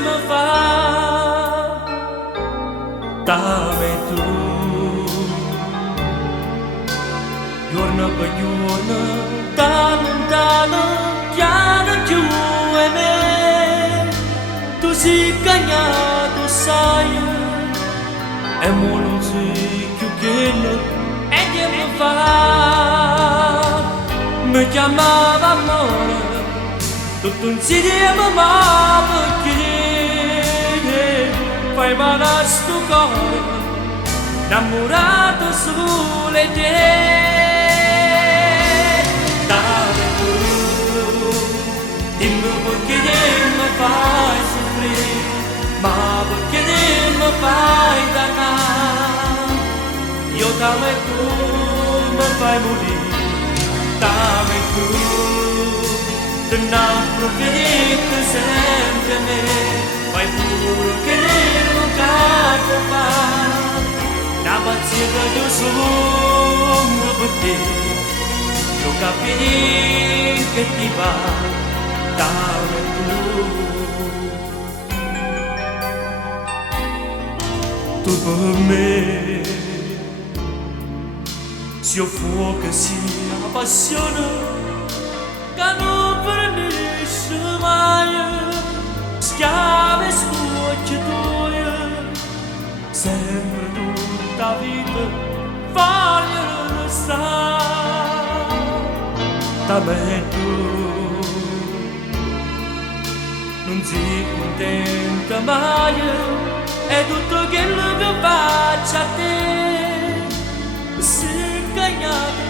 me faz, também tu. Giorno per giorno, lontano, chiaro più e me. Tu si cagna, tu sai, e mo non si più che lo e che mi fa. Mi chiamava amore, tutto insieme ma perché fai male a sto cuore, innamorato solo di te. Dimmi perché mi fai soffrire, ma perché mi fai dannare? Io t'amo tu mi fai morire, t'amo tu, te n'altro che sempre me, fai pure che non capo fa, una pazienza io sono per te, io capirei che ti va. Dame tu per me, se io fuoco si appassiona, che non finisce mai, schiave scuoce tue, sempre tutta vita voglio restare, dame tu. Non si contenta mai, è tutto quello che faccio a te. Se cagnato,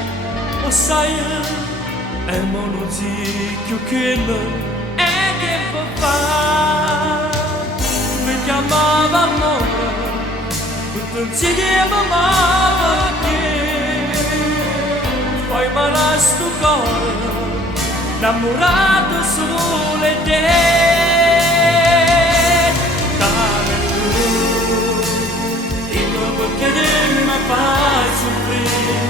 lo sai, e mo non si più quello è che può fare. Mi chiamava amore, tutto insieme ma perché poi male a sto cuore, innamorato solo di te. Fai soffrire,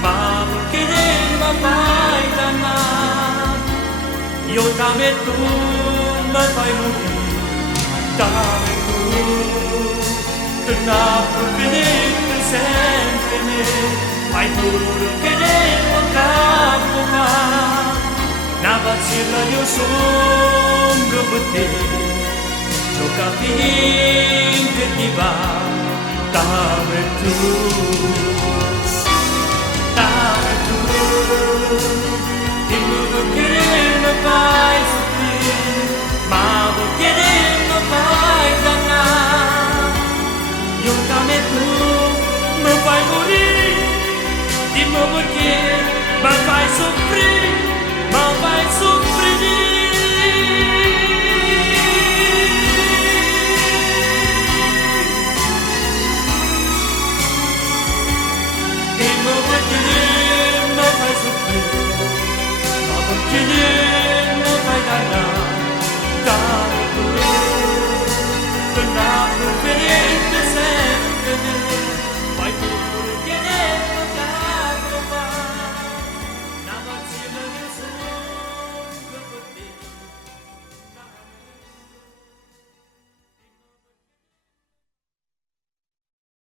ma perché mi fai dannare? Io t'amo tu mi fai morire, t'amo tu, te n'altro finite sempre me, fai pure che non capo fa, una pazienza io sono per te, io capisco che ti va. Dame tu, dimmi perché mi fai soffrire, ma perché mi fai dannare? Io dame tu, mi fai morire, dimmi perché mi fai soffrire, mi fai soffrire. Dimmi perché mi fai soffrire, ma perché